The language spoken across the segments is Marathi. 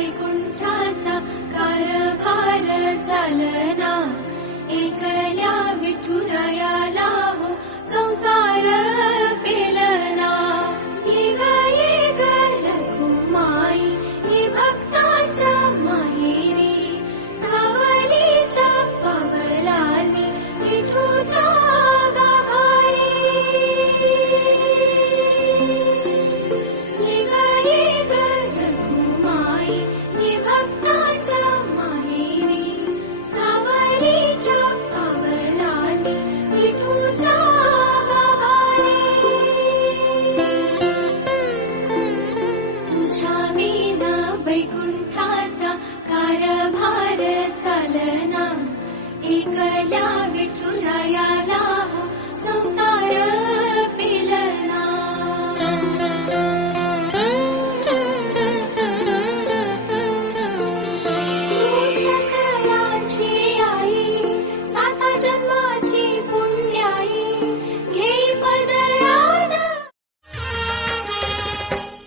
वैकुंठाचा कारभार चालना, एकल्या विठुरायाला हो संसार पेलना. येग येग रघुमाई ही भक्ताच्या माहेरी, सावलीच्या पावलांनी विठूच्या गाभारी. येग येग रघुमाई ही भक्ताच्या माहेरी, सावलीच्या पावलांनी विठूच्या गाभारी. तुझ्या विना वैकुंठाचा कारभार चालना, एकल्या विठुरायाला हो संसार पेलना. सकलाची आई, साता जन्माची पुण्याई, घे पदरात.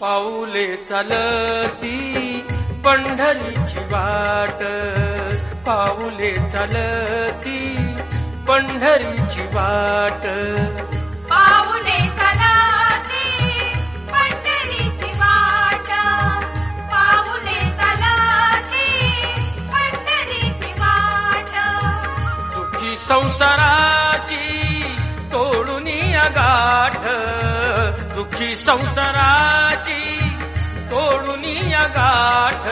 पाऊले चालती पंढरीची वाट, पाऊले चालती पंढरीची वाट. पाऊले चालती पंढरीची वाट, पाऊले चालती पंढरीची वाट. दुःखी संसाराची तोडून गाठ, दुःखी संसाराची तोडून गाठ.